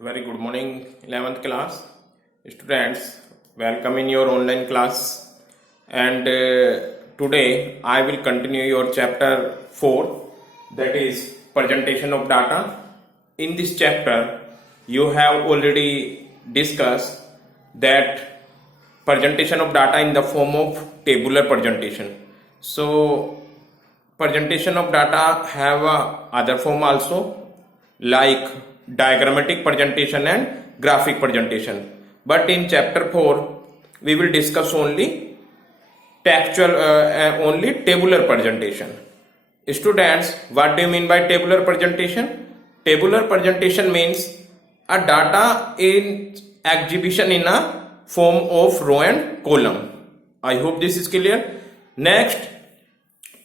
Very good morning, 11th class students. Welcome in your online class. And today I will continue your chapter 4, that is presentation of data. In this chapter, you have already discussed that presentation of data in the form of tabular presentation. So, presentation of data have other form also, like diagrammatic presentation and graphic presentation, but in chapter 4 we will discuss only textual only tabular presentation. Students, what do you mean by tabular presentation? Tabular presentation means a data in exhibition in a form of row and column. I hope this is clear. Next,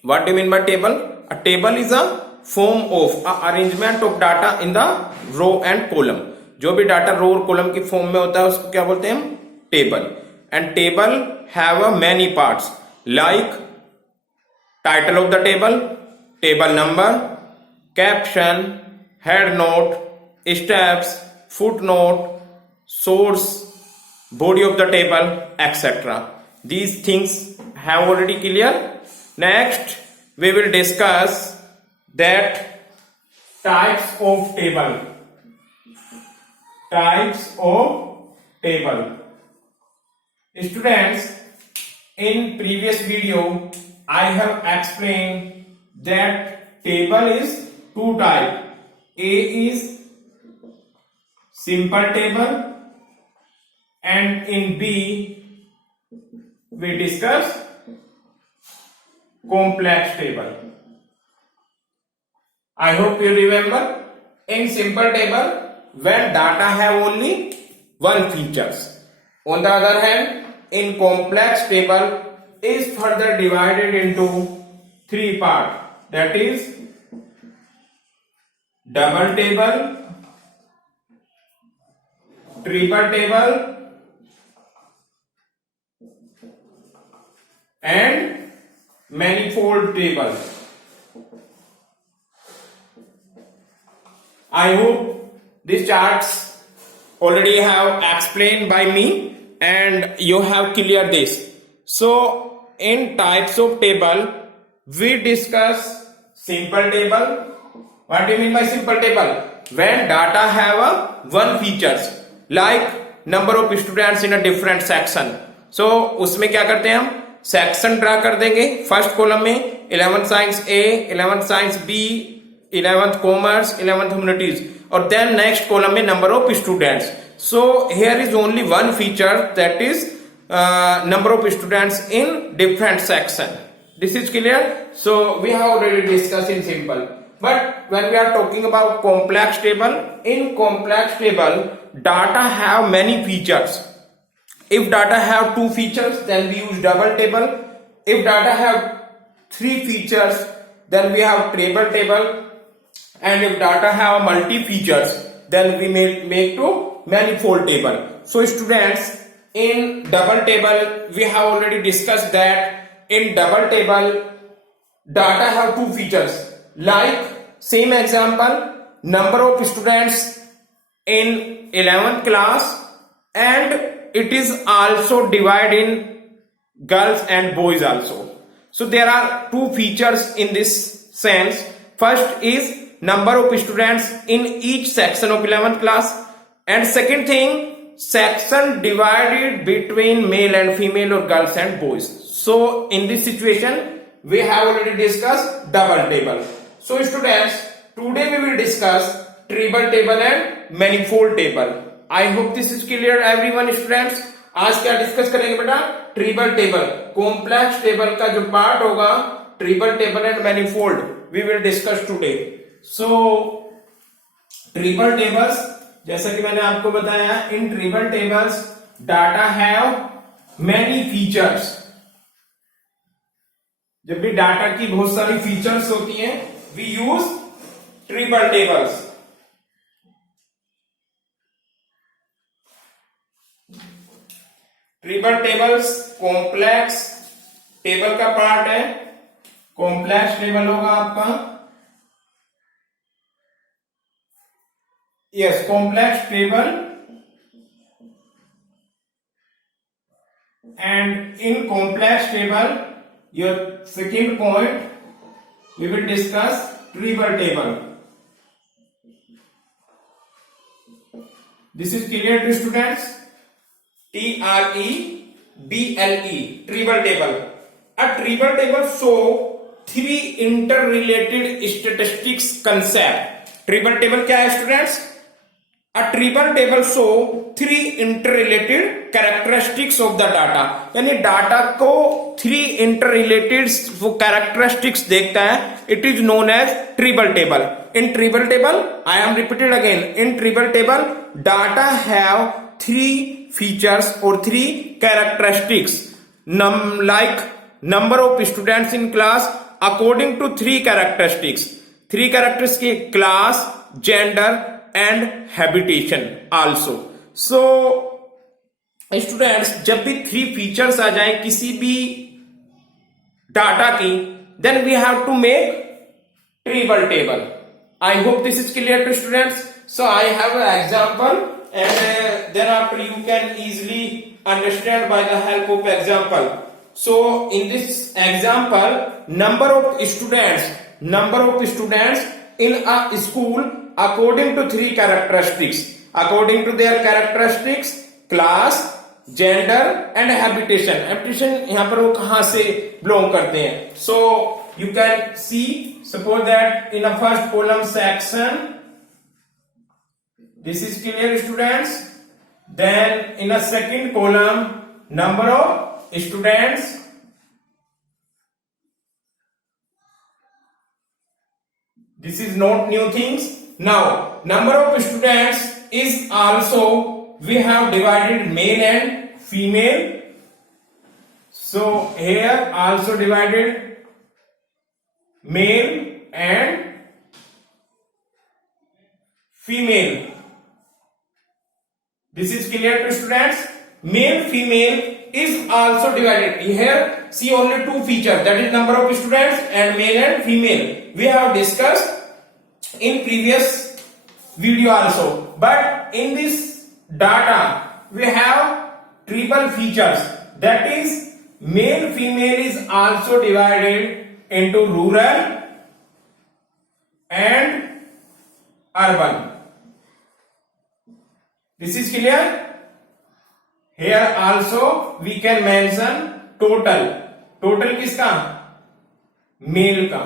what do you mean by table? A table is a form of arrangement of data in the row and column. जो भी data रो और column की form में होता है उसको क्या बोलते हैं हम? Table. And table have a many parts like title of the table, table number, caption, head note, steps, foot note, source, body of the table, etc. These things have already clear. Next, we will discuss that types of table. Types of table. Students, in previous video, I have explained that table is two types. A is simple table, and in B we discuss complex table. I hope you remember. In simple table, when data have only one features. On the other hand, in complex table is further divided into three parts. That is double table, triple table, and manifold table. I hope these charts already have explained by me and you have cleared this. So in types of table we discuss simple table. What do you mean by simple table? When data have a one features like number of students in a different section. So उसमें क्या करते हैं हम? Section draw कर देंगे. First column में 11th science A, 11th science B, 11th commerce, 11th humanities, और then next column में number of students. So here is only one feature, that is number of students in different section. This is clear. So we have already discussed in simple, but when we are talking about complex table, in complex table data have many features. If data have two features, then we use double table. If data have three features, then we have triple table. And if data have multi features, then we make to manifold table. So students, in double table we have already discussed that in double table data have two features, like same example, number of students in 11th class, and it is also divided in girls and boys also. So there are two features in this sense. First is number of students in each section of 11th class, and second thing, section divided between male and female or girls and boys. So in this situation we have already discussed double table. So students, today we will discuss triple table and manifold table. I hope this is clear everyone. Students, आज क्या discuss करेंगे बेटा? Triple table, complex table का जो part होगा, triple table and manifold, we will discuss today. So triple tables, जैसा कि मैंने आपको बताया, in triple tables data have many features. जब भी डाटा की बहुत सारी फीचर्स होती हैं, we use triple tables. Triple tables complex table का पार्ट है. कॉम्प्लेक्स टेबल होगा आपका Yes, complex table. And in complex table, your second point, we will discuss treble table. This is clear to students? Treble, treble table. A treble table show three interrelated statistics concept. Treble table क्या है students? A treble table show three interrelated characteristics of the data. यानी data को three interrelated वो characteristics देखता है. It is known as treble table. In treble table, I am repeated again. In treble table, data have three features or three characteristics. Like number of students in class according to three characteristics. Three characteristics: class, gender, and habitation also. So students, जब भी three features आ जाए किसी भी data की, then we have to make triple table. I hope this is clear to students. So I have an example and thereafter you can easily understand by the help of example. So in this example, number of students in a school according to three characteristics. According to their characteristics: class, gender and habitation. Habitation यहाँ पर वो कहाँ से belong करते हैं. So you can see, suppose that in a first column section, this is clear students. Then in a second column, number of students. This is not new things. Now number of students is also, we have divided male and female. So here also divided male and female. This is clear to students. Male female is also divided. Here see only two features, that is number of students and male and female. We have discussed in previous video also, but in this data we have triple features, that is male female is also divided into rural and urban. This is clear. Here also we can mention total. Total किसका? Mail का.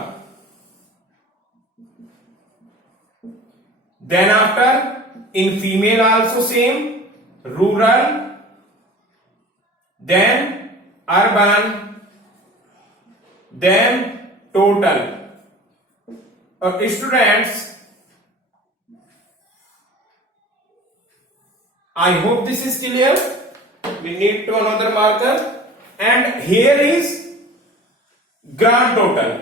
Then after in female also same, rural, then urban, then total. Students, I hope this is clear. We need to another marker, and here is grand total.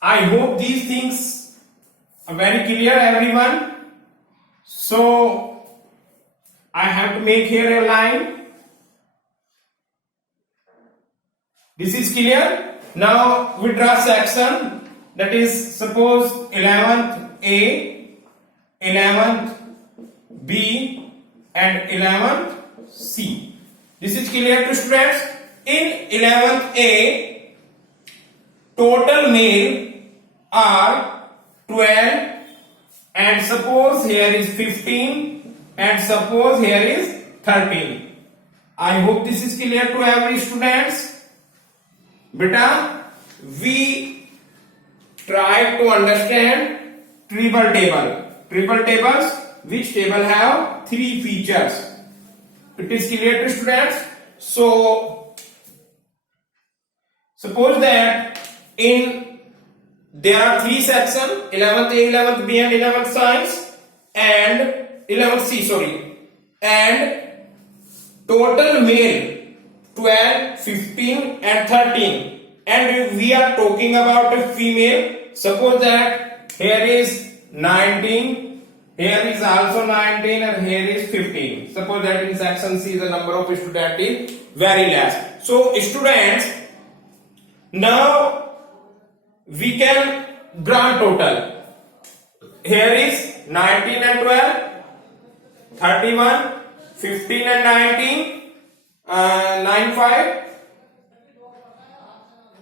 I hope these things are very clear everyone. So I have to make here a line. This is clear. Now we draw section, that is suppose 11th A, 11th B and 11th C. This is clear to students. In 11th A, total male are 12 and suppose here is 15 and suppose here is 13. I hope this is clear to every students. Beta, we try to understand triple table. Triple tables, which table have three features. It is clear to students. So suppose that in there are three sections: 11th A, 11th B and 11th science and 11th C, and total male 12, 15 and 13, and we are talking about a female. Suppose that here is 19, here is also 19 and here is 15. Suppose that in section C the number of students is very less. So students, now we can grand total. Here is 19 and 12, 31, 15 and 19, 9, 5,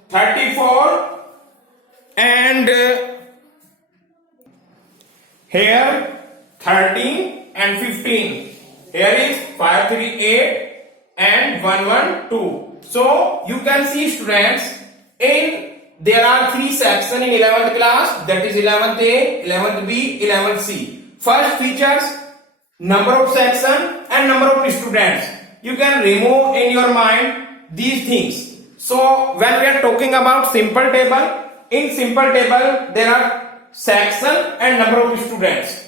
34 and here 13 and 15. Here is 5, 3, 8 and 1, 1, 2. So you can see students, there are three sections in 11th class, that is 11th A, 11th B, 11th C. First features number of section and number of students. You can remove in your mind these things. So when we are talking about simple table, in simple table there are section and number of students.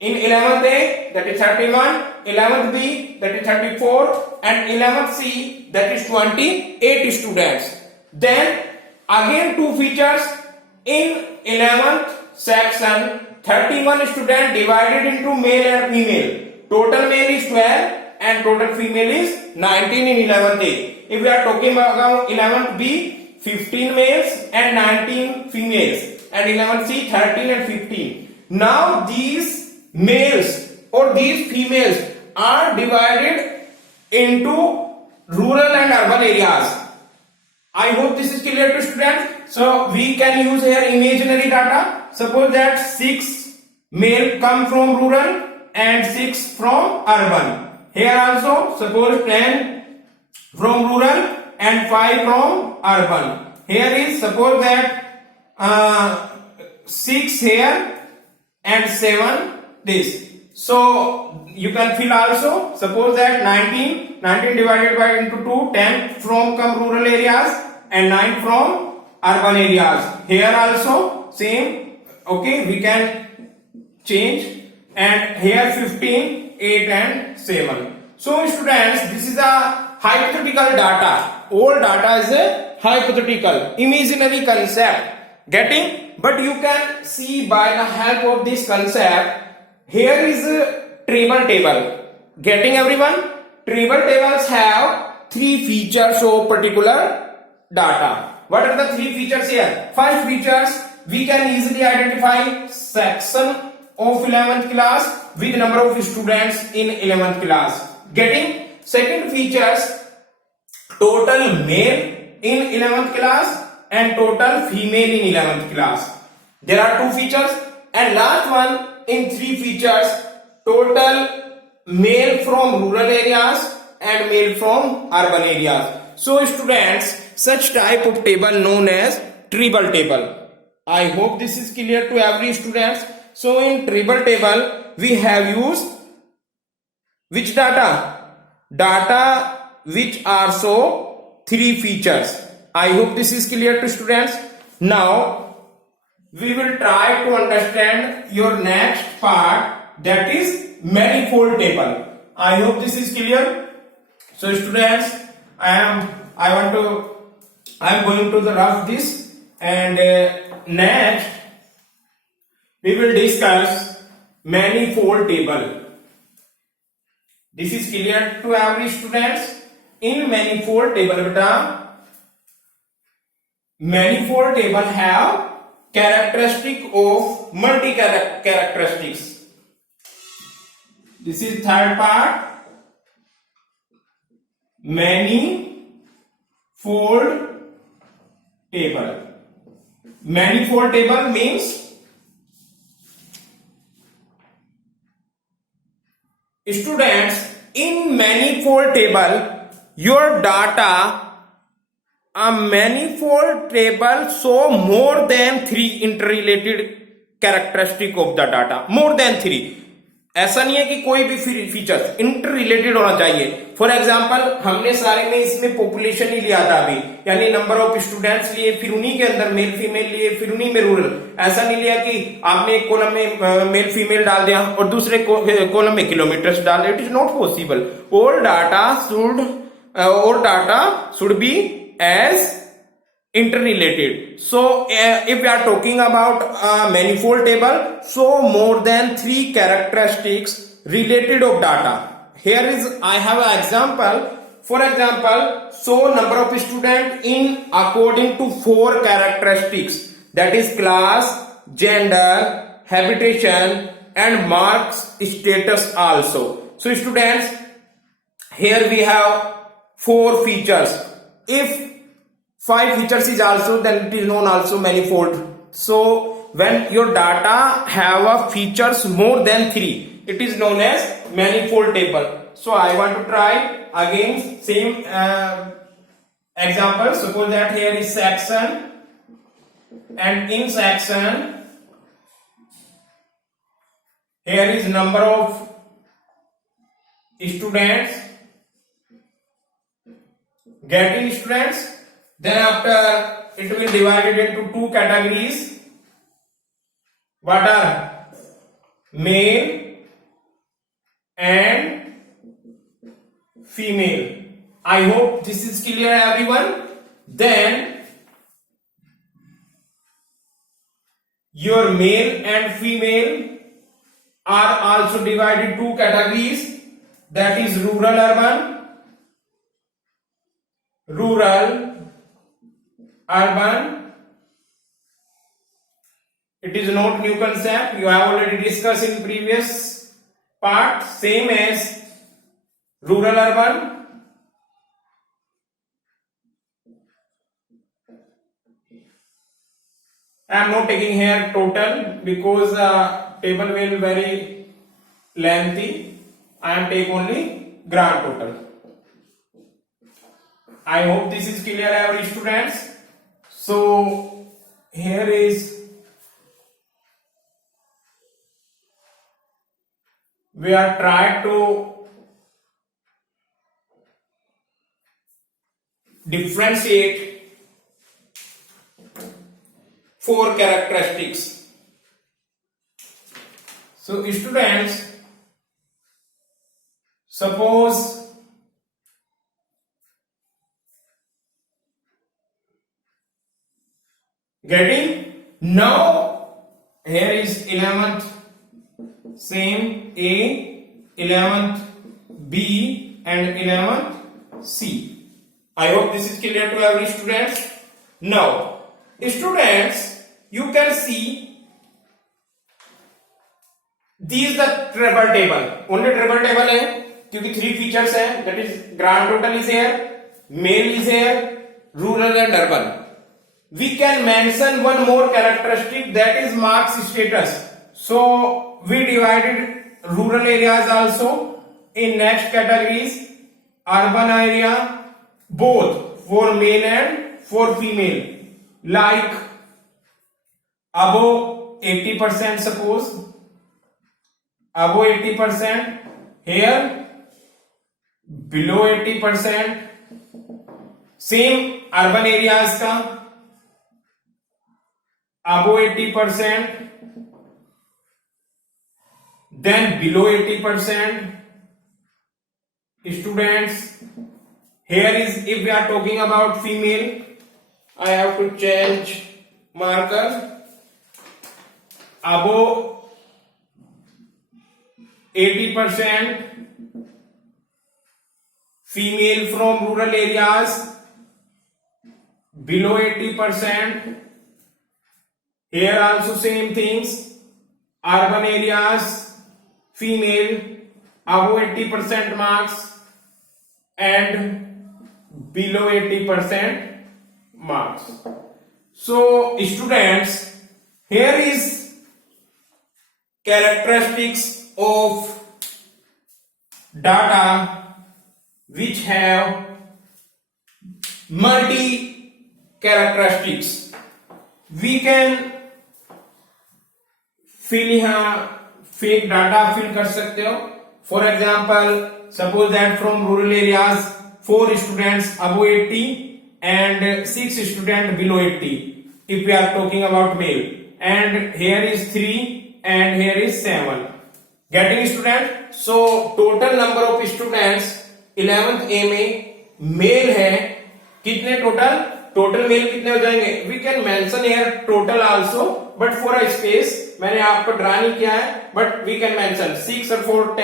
In 11th A that is 31, 11th B that is 34 and 11th C that is 28 students. Then again two features, in 11th section 31 students divided into male and female. Total male is 12 and total female is 19 in 11th A. If we are talking about 11th B, 15 males and 19 females, and 11th C 13 and 15. Now these males or these females are divided into rural and urban areas. I hope this is clear to students. So we can use here imaginary data. Suppose that 6 male come from rural and 6 from urban. Here also suppose 10 from rural and 5 from urban. Here is suppose that 6 here and 7 this. So you can fill also. Suppose that 19 divided by into 2, 10 from rural areas and 9 from urban areas. Here also same. Okay, we can change. And here 15, 8 and 7. So students, this is a hypothetical data. All data is a hypothetical, imaginary concept. Getting? But you can see by the help of this concept, here is a table table. Getting everyone? Table tables have three features of particular data. What are the three features here? First features, we can easily identify section of 11th class with number of students in 11th class. Getting? Second features, total male in 11th class and total female in 11th class. There are two features. And last one, in three features, total male from rural areas and male from urban areas. So students, such type of table known as tribal table. I hope this is clear to every student. So in tribal table, we have used which data? Data which are so three features. I hope this is clear to students. Now we will try to understand your next part, that is manifold table. I hope this is clear. So students, I am going to rough this, and next we will discuss manifold table. This is clear to every students. In manifold table, beta, manifold table have characteristic of multi characteristics. This is third part. Manifold table. Manifold table means students, in manifold table your data, a manifold table show more than three interrelated characteristic of the data. More than three. ऐसा नहीं है कि कोई भी feature inter related होना चाहिए. For example हमने सारे में इसमें पॉपुलेशन ही लिया था अभी, यानी नंबर ऑफ स्टूडेंट्स लिए, फिर उन्हीं के अंदर मेल फीमेल लिए, फिर उन्हीं में रूरल. ऐसा नहीं लिया कि आपने एक कॉलम में मेल फीमेल डाल दिया और दूसरे कॉलम में किलोमीटर्स डाल दिया. It is not possible. All data should be as interrelated. So if we are talking about manifold table, so more than 3 characteristics related of data. Here is I have an example. For example, so number of student in according to 4 characteristics, that is class, gender, habitation and marks status also. So students, here we have 4 features. If 5 features is also, then it is known also manifold. So when your data have a features more than 3, it is known as manifold table. So I want to try again same example. Suppose that here is section, and in section here is number of students, getting students. Then after it will divided into 2 categories. What are? Male and female. I hope this is clear everyone. Then your male and female are also divided 2 categories, that is rural urban, urban. It is not new concept, you have already discussed in previous part, same as rural urban. I am not taking here total because table will very lengthy. I am take only grand total. I hope this is clear every students. So here is we are trying to differentiate 4 characteristics. So students, suppose getting, now here is 11th same A, 11th B and 11th C. I hope this is clear to every students. Now students, you can see these the treble table, only treble table है क्योंकि 3 features है, that is grand total is here, male is here, rural and urban. We can mention one more characteristic, that is marks status. So we divided rural areas also in next categories, urban area, both for male and for female, like above 80%, suppose above 80%, here below 80%, same urban areas का above 80%, then below 80%. Students, here is, if we are talking about female, I have to change marker. Above 80% female from rural areas, below 80%, here also same things, urban areas female above 80% marks and below 80% marks. So students, here is characteristics of data which have multi characteristics. We can fill यहाँ fake data fill कर सकते हो. For example, suppose that from rural areas 4 students above 80 and 6 students below 80, if we are talking about male, and here is 3 and here is 7. Getting student? So total number of students 11th A में male है कितने total total male कितने हो जाएंगे? We can mention here total also, but for a space मैंने आपको draw नहीं किया है, बट वी कैन मेंशन 6 और 4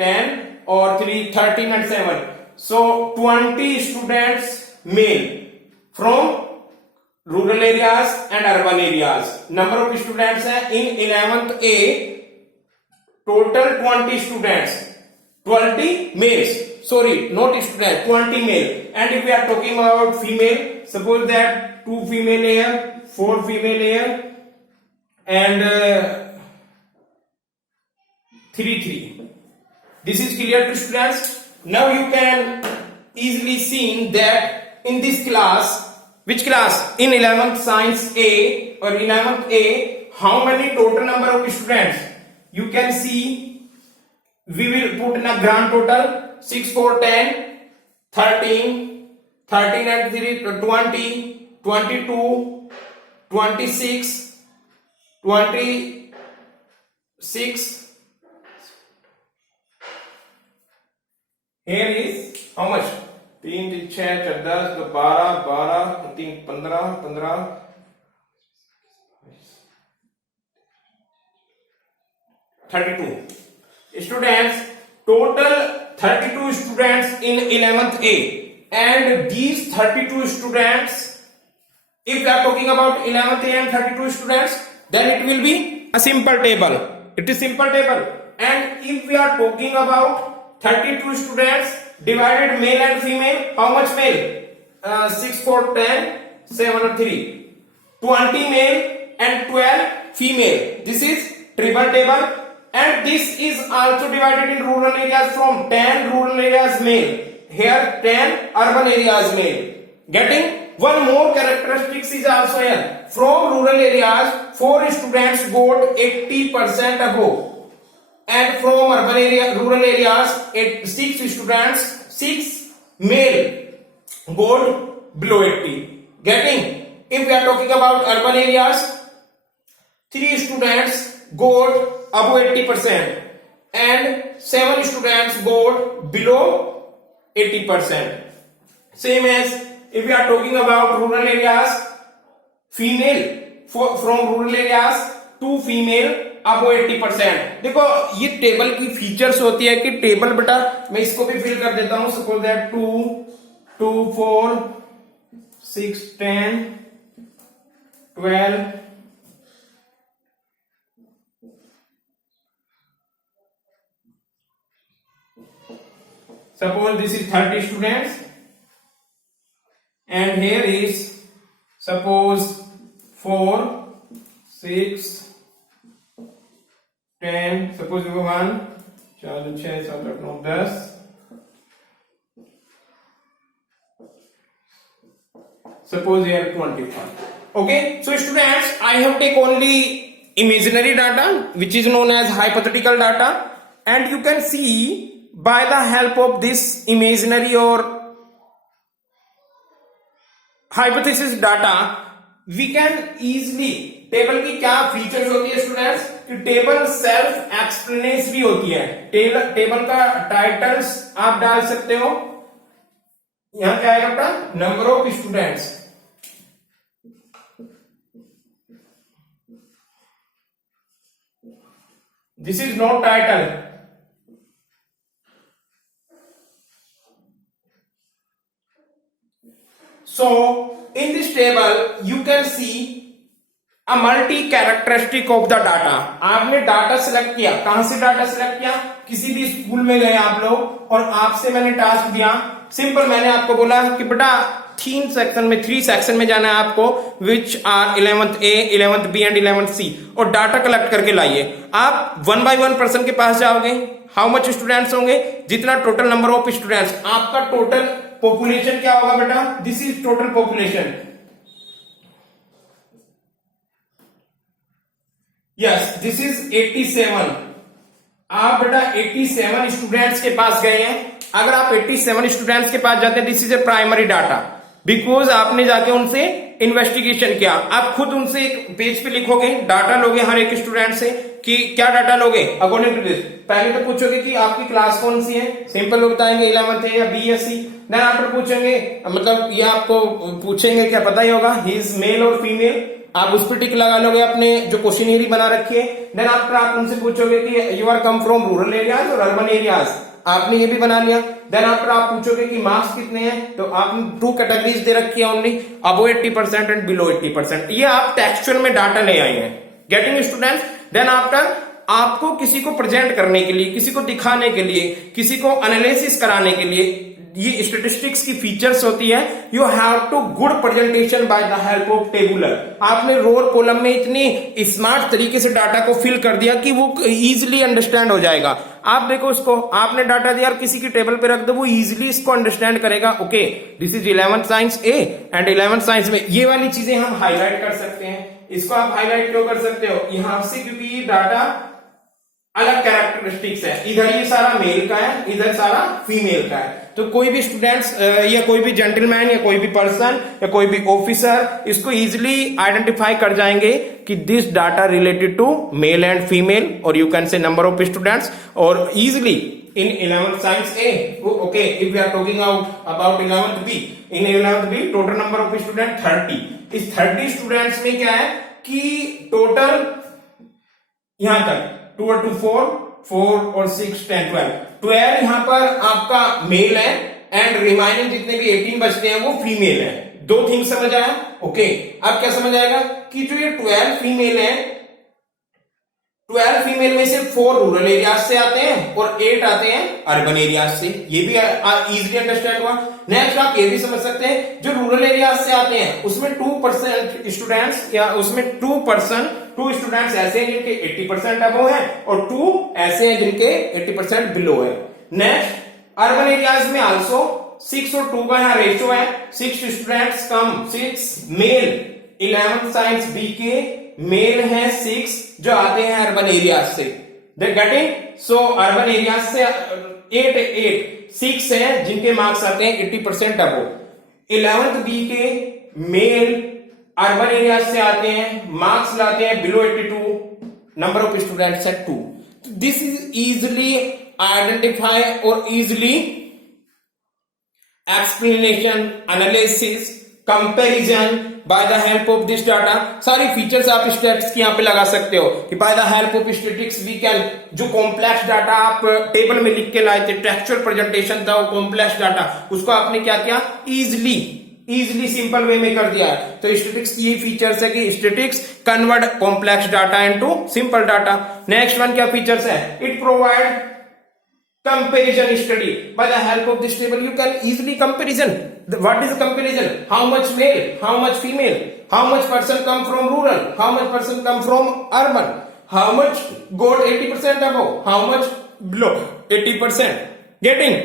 10 और 3 13 and 7. So 20 students male from rural areas and urban areas. Number of students है in 11th A, total 20 students, 20 males, sorry not students, 20 male. And if we are talking about female, suppose that 2 female here, 4 female here, and 3. This is clear to students. Now you can easily see that in this class, which class? In 11th science A or 11th A, how many total number of students? You can see, we will put in a grand total 6 4 10 13 13 and 3 20 22 26 26. Here is how much? 3 6 10 12 12 3 15 15 32 students. Total 32 students in 11th A, and these 32 students, if we are talking about 11th A and 32 students, then it will be a simple table. It is simple table. And if we are talking about 32 students divided male and female, how much male? 6 4 10 7 or 3. 20 male and 12 female. This is triple table. And this is also divided in rural areas from 10 rural areas male. Here 10 urban areas male. Getting one more characteristics is also here. From rural areas, 4 students got 80% above. And from urban area, rural areas, 6 students, 6 male got below 80. Getting? If we are talking about urban areas, 3 students got above 80% and 7 students got below 80%. Same as if we are talking about rural areas, female from rural areas, 2 female above 80%. देखो ये table की features होती है कि table बेटा मैं इसको भी फिल कर देता हूं. Suppose that 2 2 4 6 10 12. Suppose this is 30 students, and here is suppose 4 6 10. Suppose we go 1 4 6 7 8 9 10. Suppose here 25. Okay, so students, I have take only imaginary data, which is known as hypothetical data, and you can see by the help of this imaginary or hypothesis data, we can easily, table की क्या features होती है students, कि table self explanatory होती है. Table का titles आप डाल सकते हो. यहां क्या आएगा बेटा? Number of students. This is not title. So in this table you can see a multi characteristic of the data. आपने डाटा सिलेक्ट किया. कहां से डाटा सिलेक्ट किया? किसी भी स्कूल में गए आप लोग और आपसे मैंने टास्क दिया. सिंपल मैंने आपको बोला कि बेटा 3 सेक्शन में जाना है आपको, which are 11th A, 11th B and 11th C, और डाटा कलेक्ट करके लाइए. आप 1 by 1 पर्सन के पास जाओगे. हाउ मच स्टूडेंट्स होंगे? जितना टोटल नंबर ऑफ स्टूडेंट्स. आपका टोटल पॉपुलेशन क्या होगा बेटा? This is total population. Yes, this is 87. आप बेटा 87 स्टूडेंट्स के पास गए हैं. अगर आप 87 स्टूडेंट्स के पास जाते हैं, this is a primary data. Because आपने जाके उनसे इन्वेस्टिगेशन किया। आप खुद उनसे एक पेज पे लिखोगे, डाटा लोगे हर एक स्टूडेंट से कि क्या डाटा लोगे अकॉर्डिंग टू दिस। पहले तो पूछोगे कि आपकी क्लास कौन सी है, सिंपल बताएंगे 11th है या BSc। देन आफ्टर पूछेंगे, मतलब ये आपको पूछेंगे क्या पता ही होगा, ही इज मेल और फीमेल, आप उस पर टिक लगा लोगे अपने जो क्वेश्चनरी बना रखी है। देन आफ्टर आप उनसे पूछोगे कि you are come from rural areas और अर्बन एरियाज, आपने ये भी बना लिया। देन आफ्टर आप पूछोगे कि मार्क्स कितने हैं, तो आपने 2 कैटेगरीज दे रखी है ओनली, अबो 80% एंड बिलो 80%। ये आप टेक्सचुअल में डाटा ले आए हैं। Getting students. देन आफ्टर आपको किसी को प्रेजेंट करने के लिए, किसी को दिखाने के लिए, किसी को एनालिसिस कराने के लिए ये स्टेटिस्टिक्स की फीचर्स होती है। You have to good presentation by the help of tabular. आपने रो और कॉलम में इतनी स्मार्ट तरीके से डाटा को फिल कर दिया कि वो इजीली अंडरस्टैंड हो जाएगा। आप देखो उसको, आपने डाटा दिया और किसी की टेबल पे रख दो, वो इजीली इसको अंडरस्टैंड करेगा। Okay, this is 11th science A and 11th science में ये वाली चीजें हम हाईलाइट कर सकते हैं। इसको आप हाईलाइट क्यों कर सकते हो यहां से, क्योंकि ये डाटा अलग कैरेक्टरिस्टिक्स है। इधर ये सारा मेल का है, इधर सारा फीमेल का है। तो कोई भी स्टूडेंट्स या कोई भी जेंटलमैन या कोई भी पर्सन या कोई भी ऑफिसर इसको इजीली आइडेंटिफाई कर जाएंगे कि this data related to male and female, और you can say number of students, और easily in 11th science A, okay, if we are talking about 11th B, in 11th B total number of student 30। इस 30 students में क्या है कि total यहां तक 2 और 2 4 और 6 10 12 यहां पर आपका मेल है एंड रिमाइनिंग जितने भी 18 बचते हैं वो फीमेल है। 2 थिंग्स समझ आया। ओके, अब क्या समझ आएगा कि जो ये 12 फीमेल है, 12 फीमेल में से 4 रूरल एरियाज से आते हैं और 8 आते हैं अर्बन एरियाज से। ये भी इजीली अंडरस्टैंड हुआ। नेक्स्ट आप ये भी समझ सकते हैं जो रूरल एरियाज से आते हैं उसमें 2% स्टूडेंट्स, या उसमें 2 स्टूडेंट्स ऐसे हैं जिनके 80% अबव है और 2 ऐसे हैं जिनके 80% बिलो है। नेक्स्ट अर्बन एरियाज में आल्सो 6 और 2 का यहाँ रेशियो है। 6 स्टूडेंट्स कम 6 मेल, 11th साइंस बी के मेल है 6 जो आते हैं अर्बन एरियाज से। They getting, so urban areas से 6 है जिनके मार्क्स आते हैं 80% अबव। 11th बी के मेल अर्बन एरियाज से आते हैं, मार्क्स लाते हैं बिलो 82, नंबर ऑफ स्टूडेंट्स है 2। दिस इज इजिली आइडेंटिफाई और easily explanation, analysis, comparison by the help of this data. सारी फीचर्स आप स्टैटिस्टिक्स की यहां पे लगा सकते हो कि by the help of statistics we can, जो कॉम्प्लेक्स डाटा आप टेबल में लिख के लाए थे, टेक्सचुअल प्रेजेंटेशन था वो कॉम्प्लेक्स डाटा, उसको आपने क्या किया, इजिली सिंपल वे में कर दिया। तो स्टैटिस्टिक्स ये फीचर्स है कि statistics convert complex data into simple data. Next one क्या फीचर्स है, it provide comparison study. By the help of this table you can easily comparison. What is the comparison? How much male, how much female, how much person come from rural, how much person come from urban, how much got 80% above, how much below 80%. Getting?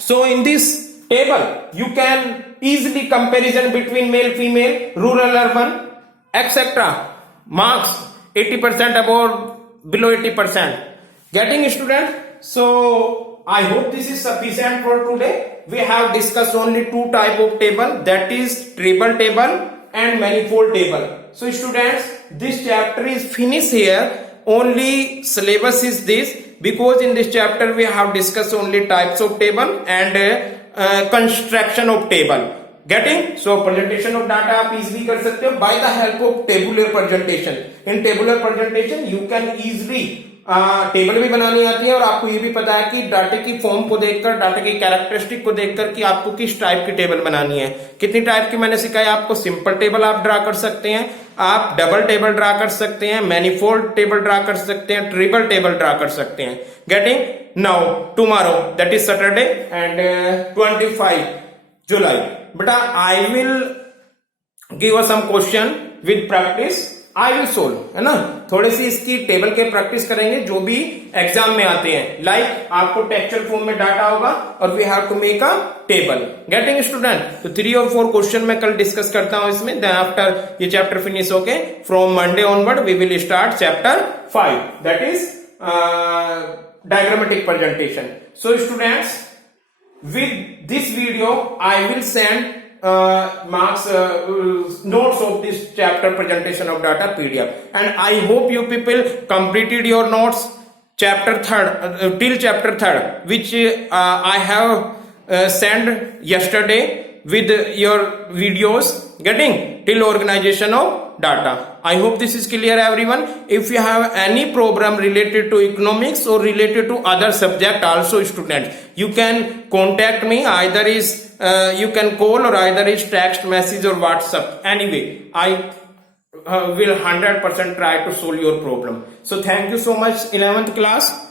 So in this table you can easily comparison between male, female, rural, urban, etc. Marks 80% above, below 80%. Getting student? So I hope this is sufficient for today. We have discussed only 2 type of table, that is table table and manifold table. So students, this chapter is finished here. Only syllabus is this, because in this chapter we have discussed only types of table and construction of table. Getting? So presentation of data आप easily कर सकते हो by the help of tabular presentation. In tabular presentation you can easily table भी बनानी आती है और आपको ये भी पता है कि डाटे की फॉर्म को देखकर, डाटे की कैरेक्टरिस्टिक को देखकर कि आपको किस टाइप की टेबल बनानी है। कितनी टाइप की मैंने सिखाया आपको, सिंपल टेबल आप ड्रा कर सकते हैं, आप डबल टेबल ड्रा कर सकते हैं, मैनिफोल्ड टेबल ड्रा कर सकते हैं, ट्रिपल टेबल ड्रा कर सकते हैं। Getting? Now tomorrow that is Saturday and 25 July बेटा I will give some question with practice, I will solve, है ना। थोड़ी सी इसकी टेबल के प्रैक्टिस करेंगे जो भी एग्जाम में आते हैं। लाइक आपको टेक्सचुअल फॉर्म में डाटा होगा और we have to make a table. Getting student? तो 3 और 4 क्वेश्चन मैं कल डिस्कस करता हूं इसमें। देन आफ्टर ये चैप्टर फिनिश होके from Monday onward we will start chapter 5 that is diagrammatic presentation. So students, with this video I will send marks notes of this chapter presentation of data PDF. And I hope you people completed your notes chapter 3rd till chapter 3rd, which I have sent yesterday with your videos getting till organization of data. I hope this is clear, everyone. If you have any problem related to economics or related to other subject also, students, you can contact me. Either is you can call or either is text message or WhatsApp. Anyway, I will 100% try to solve your problem. So thank you so much, 11th class.